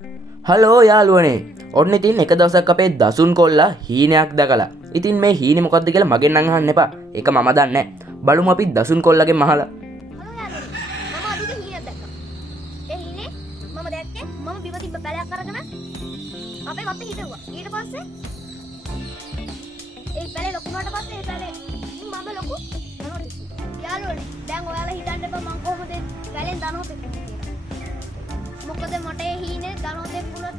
Hello යාළුවනේ. ඔන්න ඉතින් එක දවසක් අපේ දසුන් කොල්ලා හීනයක් දැකලා. ඉතින් මේ හීනේ මොකද්ද කියලා මගෙන් නම් අහන්න එපා. ඒක මම දන්නේ නැහැ. බලමු අපි දසුන් කොල්ලගෙන් අහලා. හලෝ යාළුවනේ. මම අද හීනයක් දැක්කා. ඒ හීනේ මම දැක්කේ මම බිම තිබ්බ පැලයක් අරගෙන අපේ වත්තේ හිටුවා. ඊට පස්සේ ඒ පැලේ ලොකු වුණාට පස්සේ ඒ පැලේ මම ලොකු යනකොට යාළුවනේ දැන් ඔයාලා හිතන්න එපා මං කොහොමද පැලෙන් දනෝතෙක් වෙන්නේ කියලා. මොකද මට ඒ හීනේ දනෝතෙක් වුණත්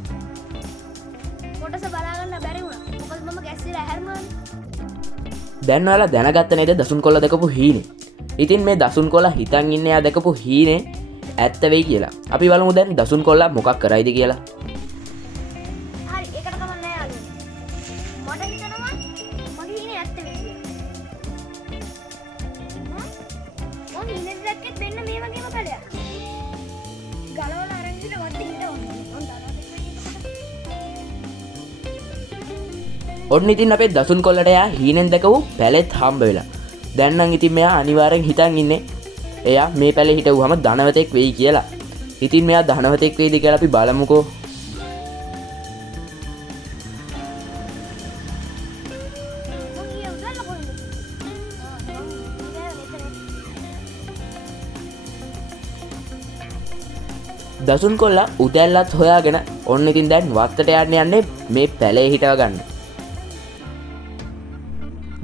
කොටස බලා ගන්න බැරි වුණා. මොකද මම ගැස්සිලා හැරුණානේ. දැන් ඔයාලා දැනගත්ත නේද දසුන් කොල්ලා දැකපු හීනේ? ඉතින් මේ දසුන් කොල්ලා හිතන් ඉන්නේ එයා දැකපු හීනේ ඇත්ත වෙයි කියලා. අපි බලමු දැන් දසුන් කොල්ලා මොකක් කරයිද කියලා. හරි ඒකට කමක් නැහැ යාළුවනේ. මට හිතෙනවා මගේ හීනේ ඇත්ත වෙයි කියලා. මම හීනේ දැක්කේ මෙන්න මේ වගේම පැලයක්. ගලවලා අරන් ගිහින් වත්තේ හිටවන්නේ. මම ඔන්න ඉතින් අපේ දසුන් කොල්ලට එයා හීනෙන් දැකපු පැලෙත් හම්බ වෙලා. දැන් නම් ඉතින් මෙයා අනිවාර්යෙන් හිතන් ඉන්නේ එයා මේ පැලේ හිටවුවම ධනවතෙක් වෙයි කියලා. ඉතින් මෙයා ධනවතෙක් වෙයිද කියලා අපි බලමුකෝ. දසුන් කොල්ලා උදැල්ලත් හොයාගෙන ඔන්න ඉතින් දැන් වත්තට යන්නේ මේ පැලේ හිටව ගන්න.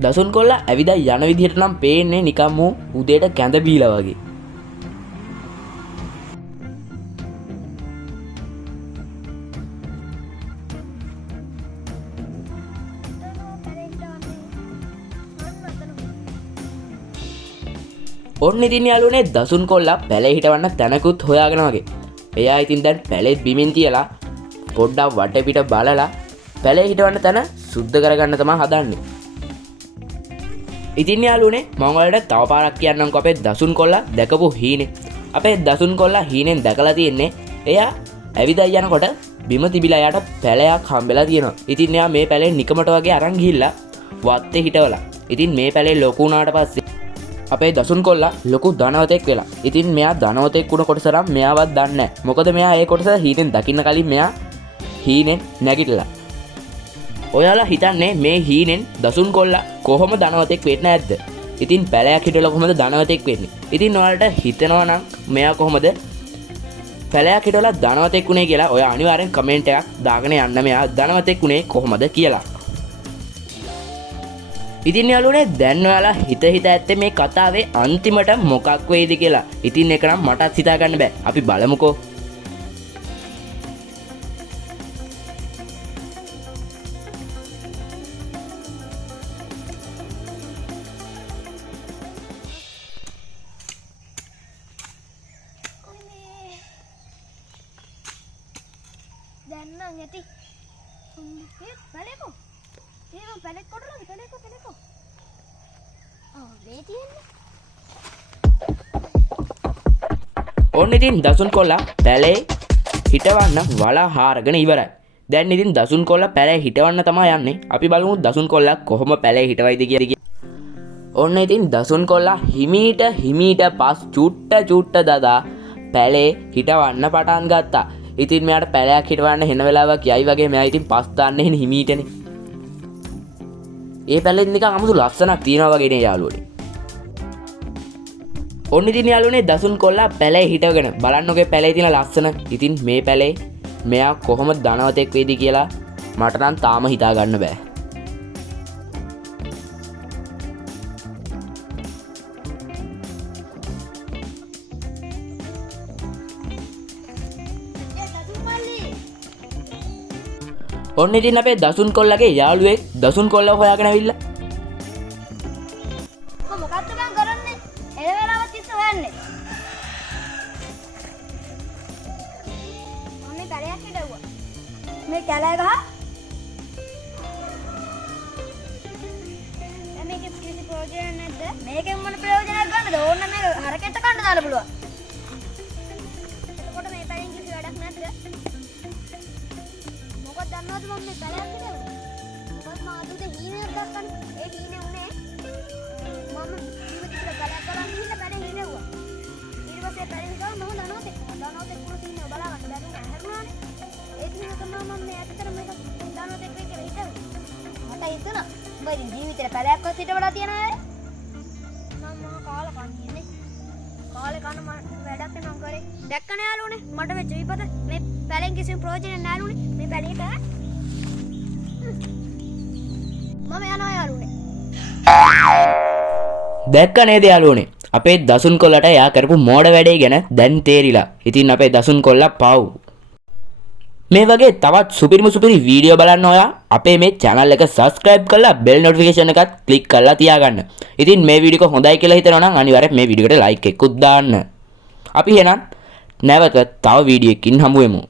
දසුන් කොල්ලා ඇවිදා යන විදිහට නම් පේන්නේ නිකම් වූ උදේට කැඳ බීලා වගේ. ඔන්න ඉතින් යාළුවනේ දසුන් කොල්ලා පැලේ හිටවන්න තැනකුත් හොයාගෙන වගේ. එයා ඉතින් දැන් පැලෙත් බිමින් තියලා පොඩ්ඩක් වටපිට බලලා පැලේ හිටවන්න තැන සුද්ධ කරගන්න තමයි හදන්නේ. ඉතින් යාළුවනේ මම ඔයාලට තව පාරක් කියන්නම්කෝ අපේ දසුන් කොල්ලා දැකපු හීනේ. අපේ දසුන් කොල්ලා හීනෙන් දැකලා තියෙන්නේ එයා ඇවිදලා යනකොට බිම තිබිලා එයාට පැලයක් හම්බෙලා තියෙනවා. ඉතින් එයා මේ පැලේ නිකමට වගේ අරන් ගිහිල්ලා වත්තේ හිටවලා. ඉතින් මේ පැලේ ලොකු වුණාට පස්සේ අපේ දසුන් කොල්ලා ලොකු ධනවතෙක් වෙලා. ඉතින් මෙයා ධනවතෙක් වුණ කොටස නම් මෙයාවත් දන්නේ නැහැ. මොකද මෙයා ඒ කොටස හීනෙන් දකින්න කලින් මෙයා හීනෙන් නැගිටලා. ඔයාලා හිතන්නේ මේ හීනෙන් දසුන් කොල්ලා කොහොම ධනවතෙක් වෙන්නේ නැද්ද? ඉතින් පැලයක් හිටවලා කොහොමද ධනවතෙක් වෙන්නේ? ඉතින් ඔයාලට හිතෙනවා නම් මෙයා කොහොමද පැලයක් හිටවලා ධනවතෙක් වුණේ කියලා ඔයා අනිවාර්යෙන් කමෙන්ට් එකක් දාගෙන යන්න මෙයා ධනවතෙක් වුණේ කොහොමද කියලා. ඉතින් යාළුවනේ දැන් ඔයාලා හිත ඇත්තේ මේ කතාවේ අන්තිමට මොකක් වෙයිද කියලා. ඉතින් ඒක නම් මටත් හිතා ගන්න බෑ. අපි බලමුකෝ. දැන් නම් ඇති. මේ පැලේකෝ. ඒක පැලෙක් කොටලාද පැලේකෝ. මේ තියෙන්නේ. ඔන්න ඉතින් දසුන් කොල්ලා පැලේ හිටවන්න වලා හාරගෙන ඉවරයි. දැන් ඉතින් දසුන් කොල්ලා පැලේ හිටවන්න තමයි යන්නේ. අපි බලමු දසුන් කොල්ලා කොහොම පැලේ හිටවයිද කියලා. ඔන්න ඉතින් දසුන් කොල්ලා හිමීට පස් චුට්ට දදා පැලේ හිටවන්න පටන් ගත්තා. ඉතින් මෙයාට පැලයක් හිටවන්න හෙන වෙලාවක් යයි වගේ මෙයා ඉතින් පස් දාන්න හෙන හිමීටනේ. ඒ පැලෙත් නිකන් අමුතු ලස්සනක් තියෙනවා වගේ නේ යාළුවනේ. ඔන්න ඉතින් යාළුවනේ දසුන් කොල්ලා පැලේ හිටවගෙන බලන්නකෝ පැලේ තියෙන ලස්සන. ඉතින් මේ පැලේ මෙයා කොහොමද ධනවතෙක් වෙයිද කියලා මට නම් තාම හිතා ගන්න බෑ. ඔන්න ඉතින් අපේ දසුන් කොල්ලගේ යාළුවෙක් දසුන් කොල්ලව හොයාගෙන ඇවිල්ලා. මොකක්ද මං කරන්නේ? එළ වෙලාවත් ඉස්ස හොයන්නේ. මම පැලයක් හිටවුවා. මේ කැලෑ ගහ. මේකේ කිසි ප්‍රයෝජනයක් නැද්ද? මේකෙන් මොන ප්‍රයෝජනයක් ගන්නද? ඕන්න මේක හරකෙට කන්න දාන්න පුළුවන්. එතකොට මේ පැලෙන් කිසි වැඩක් නැද්ද? මොකක්ද දන්නවද මම මේ පැලයක් හිටවුවා? මොකද මම අද හීනයක් දැක්කනේ. ඒ හීනේ උනේ මම ජීවිතේ පැලයක් බලන් ඉන්න පැලේ හිටවුවා. ඊට පස්සේ පැලේ ගිහම මම දනවතෙක් වුණා. දනවතෙක් වුණ සීනේ බලා ගන්න බැරි වුණා. හැරුණානේ. හිතුණා. උඹ ඉතින් ජීවිතේ පැලයක්වත් හිටවලා තියන අය. මම කාලා කන්නේ. කාලේ කන වැඩක් නම් කරේ. දැක්කනේ යාළුවනේ මට වෙච්ච විපත. මේ පැලෙන් කිසිම ප්‍රයෝජනයක් නැහැලුනේ. මේ පැලේට මම යනවා යාළුවනේ. දැක්ක නේද යාළුවනේ? අපේ දසුන් කොල්ලට එයා කරපු මෝඩ වැඩේ ගැන දැන් තේරිලා. ඉතින් අපේ දසුන් කොල්ලා පව්. මේ වගේ තවත් සුපිරි වීඩියෝ බලන්න ඔයා අපේ මේ channel එක subscribe කරලා bell notification එකත් click කරලා තියාගන්න. ඉතින් මේ වීඩියෝ එක හොඳයි කියලා හිතනවා නම් අනිවාර්යෙන් මේ වීඩියෝ එකට like එකකුත් දාන්න. අපි එහෙනම් නැවත තව වීඩියෝ එකකින් හමු වෙමු.